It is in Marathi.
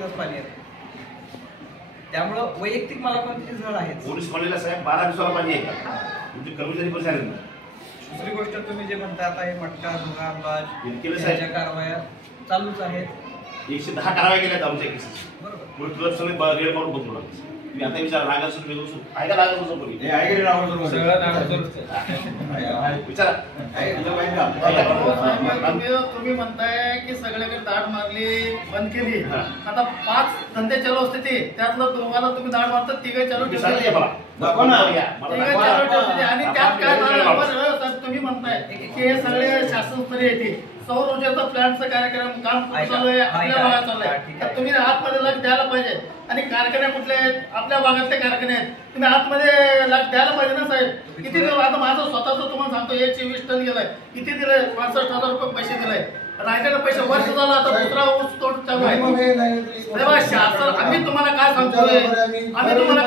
तास पाणी येतं. त्यामुळं वैयक्तिक मला पण त्याची झळ आहे. पोलीस कॉलेजला साहेब 12 दिवसाला पाणी आहे का? तुमचे कर्मचारी पैसे आले ना. दुसरी गोष्ट तुम्ही जे म्हणता आता हे मटका केलं साहेब, दुकानबाज कारवाया चालूच आहेत. 110 कारवाई केल्यात आमच्या केसेस. बरोबर. क्लब सगळे रेड मारून बघतो तुम्ही आता विचार रागा सुरू वेगळं सुरू आहे का रागा सुरू बोली विचारा. तुम्ही म्हणताय की सगळ्याकडे दाढ मारली बंद केली. आता 5 धंदे चालू असते ते त्यातलं दोघांना तुम्ही दाढ मारतात तिघे चालू ठेवते आणि त्यात काय झालं तुम्ही म्हणताय की हे सगळे शासनस्तरीय येते सौर ऊर्जेचा प्लॅन्टचा कार्यक्रम काम चालू आहे आपल्या भागात चालू आहे. तर तुम्ही आतमध्ये लक्ष द्यायला पाहिजे. आणि कारखाने कुठले आहेत? आपल्या भागातले कारखाने आहेत. तुम्ही आतमध्ये लक्ष द्यायला पाहिजे ना साहेब. किती दिलं आता माझं स्वतःच तुम्हाला सांगतो 124 टन गेलाय. किती दिलंय? 65,000 रुपये पैसे दिलाय. राहिलेले पैसे वर्ष झालं आता दुसरा ऊस तोड चालू आहे. शासन आम्ही तुम्हाला काय सांगतोय आम्ही तुम्हाला